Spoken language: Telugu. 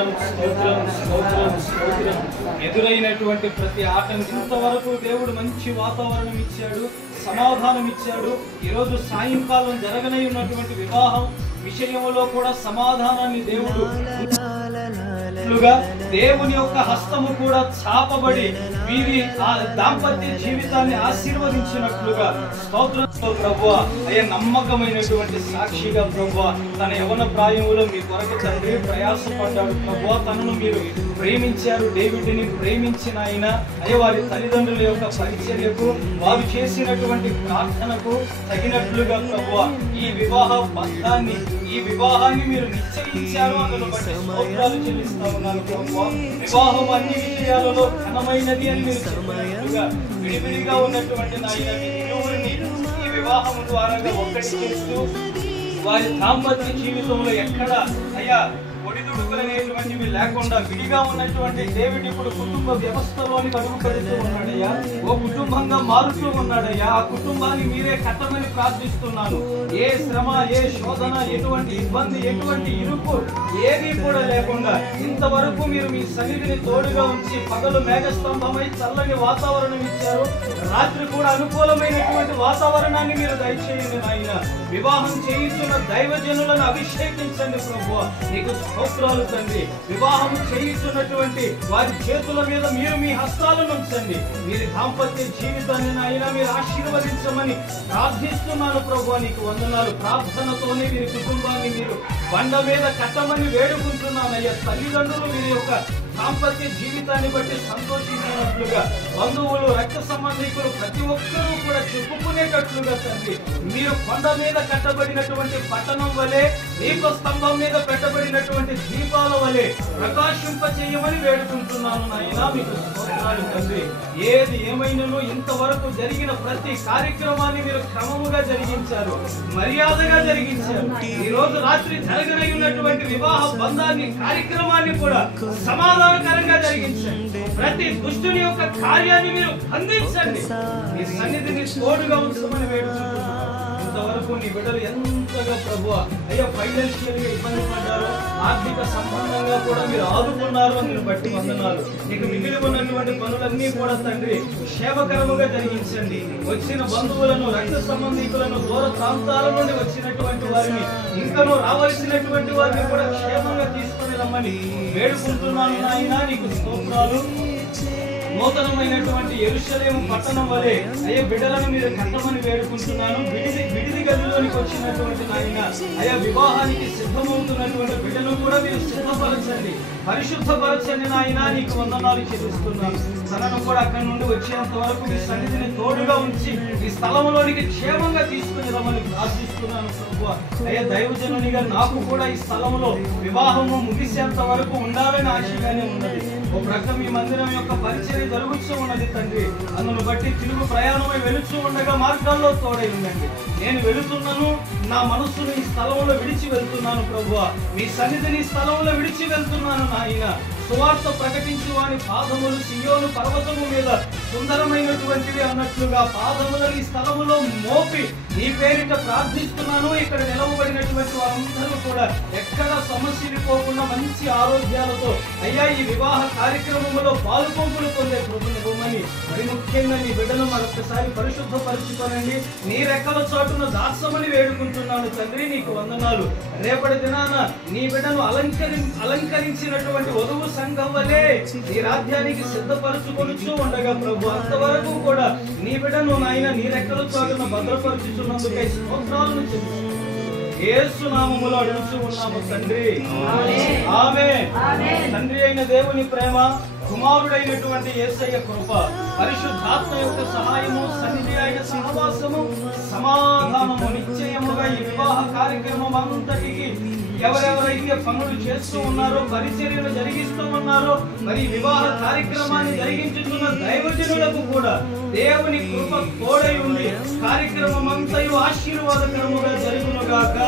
స్తోత్రం స్తోత్రం స్తోత్రం స్తోత్రం. ఎదురైనటువంటి ప్రతి ఆటంకి ఇంతవరకు దేవుడు మంచి వాతావరణం ఇచ్చాడు, సమాధానం ఇచ్చాడు. ఈరోజు సాయంకాలం జరగనై ఉన్నటువంటి వివాహం విషయంలో కూడా సమాధానాన్ని దేవుడు దేవుని యొక్క హస్తము కూడా చాపబడి వీరి దాంపత్య జీవితాన్ని ఆశీర్వదించినట్లుగా స్తోత్రం ప్రభువా. అయ్యా నమ్మకమైనటువంటి సాక్షిగా ప్రభువా తన యవ్వన ప్రాయములో మీ కొరకు తండ్రి ప్రయాసపడ్డాడు ప్రభువా. తనను మీరు ప్రేమించారు, డేవిడ్ని ప్రేమించిన ఆయన అయ్యా వారి తల్లిదండ్రుల యొక్క పరిచర్యకు వారు చేసినటువంటి ప్రార్థనకు తగినట్లుగా ప్రభువా ఈ వివాహ బంధాన్ని ఈ వివాహాన్ని మీరు నిశ్చయించారు. అందులో బట్టి స్తోత్రాలు చెల్లిస్తా ఉన్నాను ప్రభువా. వివాహం అన్ని విషయాలలో ఘనమైనది అని మీరు చెప్పినట్లుగా విడివిడిగా ఉన్నటువంటి నాయన ఇరువురిని ఈ వివాహం ద్వారా ఒక్కటి చేస్తూ వారి దాంపత్య జీవితంలో ఎక్కడ అయ్యా ఒడిదుడుకులు అనేటువంటివి లేకుండా విడిగా ఉన్నటువంటి డేవిడ్ ఇప్పుడు కుటుంబ వ్యవస్థలోని అడుగు పెడుతూ ఉన్నాడయ్యా. ఓ కుటుంబంగా మారుతూ ఉన్నాడయ్యా. ఆ కుటుంబాన్ని మీరే కట్టమని ప్రార్థిస్తున్నాను. ఏ శ్రమ, ఏ శోధన, ఎటువంటి ఇబ్బంది, ఎటువంటి ఇరుకు ఏది కూడా లేకుండా ఇంతవరకు మీరు మీ సన్నిధిని తోడుగా ఉంచి పగలు మేఘస్తంభమై చల్లని వాతావరణం ఇచ్చారు. రాత్రి కూడా అనుకూలమైనటువంటి వాతావరణాన్ని మీరు దయచేయండి నాయన. వివాహం చేయిస్తున్న దైవజనులను అభిషేకించండి ప్రభువా. నీకు స్తోత్రాలు తండ్రి. వివాహం చేయిస్తున్నటువంటి వారి చేతుల మీద మీరు మీ హస్తాలను ఉంచండి. వీరి దాంపత్య జీవితాన్ని నాయన మీరు ఆశీర్వదించమని ప్రార్థిస్తున్నాను ప్రభువా. నీకు వందనాలు. ప్రార్థనతోనే వీరి కుటుంబాన్ని మీరు బండ మీద కట్టమని వేడుకుంటున్నానయ్యా. తల్లిదండ్రులు వీరి యొక్క దాంపత్య జీవితాన్ని బట్టి సంతోషించినట్లుగా బంధువులు, రక్త సంబంధికులు ప్రతి ఒక్కరూ కూడా చెప్పుకునేటట్లుగా తండ్రి మీరు కొండ మీద కట్టబడినటువంటి పట్టణం వలె, దీప స్తంభం మీద పెట్టబడినటువంటి దీపాల వలె ప్రకాశింప చేయమని వేడుకుంటున్నాను నాయనా. మీకు స్తోత్రాలు తండ్రి. ఏది ఏమైనాను ఇంతవరకు జరిగిన ప్రతి కార్యక్రమాన్ని మీరు క్రమముగా జరిగించారు, మర్యాదగా జరిగించారు. ఈ రోజు రాత్రి జరగనై ఉన్నటువంటి వివాహ బంధాన్ని కార్యక్రమాన్ని కూడా సమాధానకరంగా జరిగించండి. ప్రతి దుష్టుని యొక్క కార్యాన్ని మీరు బంధించండి. మీ సన్నిధిని తోడుగా ఉంచమని వేడుకుంటున్నాను. ఇంతవరకు నీ బిడ్డలు ఎంతగా ప్రభువా అయ్యా ఫైనాన్షియల్ గా ఇబ్బంది పడ్డారు, ఆర్థిక సంబంధంగా కూడా మీరు ఆదుకున్నారు అని బట్టి వందనాలు. నీకు మిగిలి ఉన్నటువంటి పనులన్నీ కూడా తండ్రి క్షేమకరముగా జరిగించండి. వచ్చిన బంధువులను, రక్త సంబంధికులను, దూర ప్రాంతాల నుండి వచ్చినటువంటి వారిని, ఇంకనూ రావాల్సినటువంటి వారిని కూడా క్షేమంగా తీసుకుని రమ్మని వేడుకుంటున్నాను నాయన. నీకు స్తోత్రాలు. నూతనమైనటువంటి యెరూషలేము పట్టణం వలె అయ్యా బిడ్డలను మీరు కట్టమని వేడుకుంటున్నాను. విడిది గదిలోనికి వచ్చినటువంటి నాయన అయ్యా వివాహానికి సిద్ధమవుతున్నటువంటి బిడ్డను కూడా మీరు సిద్ధపరచండి, పరిశుద్ధపరచండి నాయన. నీకు వందనాలు చెల్లిస్తున్నాను. తనను కూడా అక్కడి నుండి వచ్చేంత వరకు మీ సన్నిధిని తోడుగా ఉంచి ఈ స్థలంలోనికి క్షేమంగా తీసుకుని రమ్మని ప్రార్థిస్తున్నాను ప్రభువా. అయ్యా దైవజనునిగా నాకు కూడా ఈ స్థలంలో వివాహము ముగిసేంత వరకు ఉండాలని ఆశగానే ఉన్నది. ఓ ప్రక్క మీ మందిరం యొక్క పరిచర్య జరుగుతూ ఉన్నది తండ్రి. అందును బట్టి తిరుగు ప్రయాణమై వెళుతూ ఉండగా మార్గాల్లో తోడై ఉండండి. నేను వెళుతున్నాను, నా మనస్సును ఈ స్థలంలో విడిచి వెళ్తున్నాను ప్రభువా. మీ సన్నిధిని స్థలంలో విడిచి వెళ్తున్నాను నాయన. సువార్త ప్రకటించి వారి పాదములు సియోను పర్వతము మీద సుందరమైనటువంటివి అన్నట్లుగా పాదములను ఈ స్థలములో మోపి నీ పేరిట ప్రార్థిస్తున్నాను. ఇక్కడ నిలవబడినటువంటి వారందరూ కూడా ఎక్కడ సమస్యలు పోకుండా మంచి ఆరోగ్యాలతో అయ్యా ఈ వివాహ కార్యక్రమంలో పాలుపంపులు పొందే కృపనివ్వమని మరి ముఖ్యంగా నీ బిడ్డను మరొకసారి పరిశుద్ధపరచుకోనండి. నీ రెక్కల చోటును దాచమని వేడుకుంటున్నాను తండ్రి. నీకు వందనాలు. రేపటి దినాన నీ బిడ్డను అలంకరించినటువంటి వధువు సంఘం వలె నీ రాజ్యానికి సిద్ధపరచుకొనుచూ ఉండగా ప్రభు అంతవరకు కూడా నీ బిడ్డను నాయన నీ రెక్కల చోటును భద్రపరుచుతున్నందుకై స్తోత్రాలను చెల్లిస్తున్నాను. యేసు నామములో అడుగుతూ ఉన్నాము తండ్రి. ఆమేన్. తండ్రి అయిన దేవుని ప్రేమ, కుమారుడైనటువంటి యేసయ్య కృప, పరిశుద్ధాత్మ యొక్క సహాయము, సన్నిధి అయిన సహవాసము, సమాధానము నిశ్చయముగా ఈ వివాహ కార్యక్రమం అంతటికి ఎవరెవరైతే పనులు చేస్తూ ఉన్నారో, పరిచర్యలు జరిగిస్తూ ఉన్నారో, మరి వివాహ కార్యక్రమాన్ని జరిగించుతున్న దైవజనులకు కూడా దేవుని కృప తోడై ఉండి కార్యక్రమం అంతయు ఆశీర్వాదకరముగా జరుగునుగాక.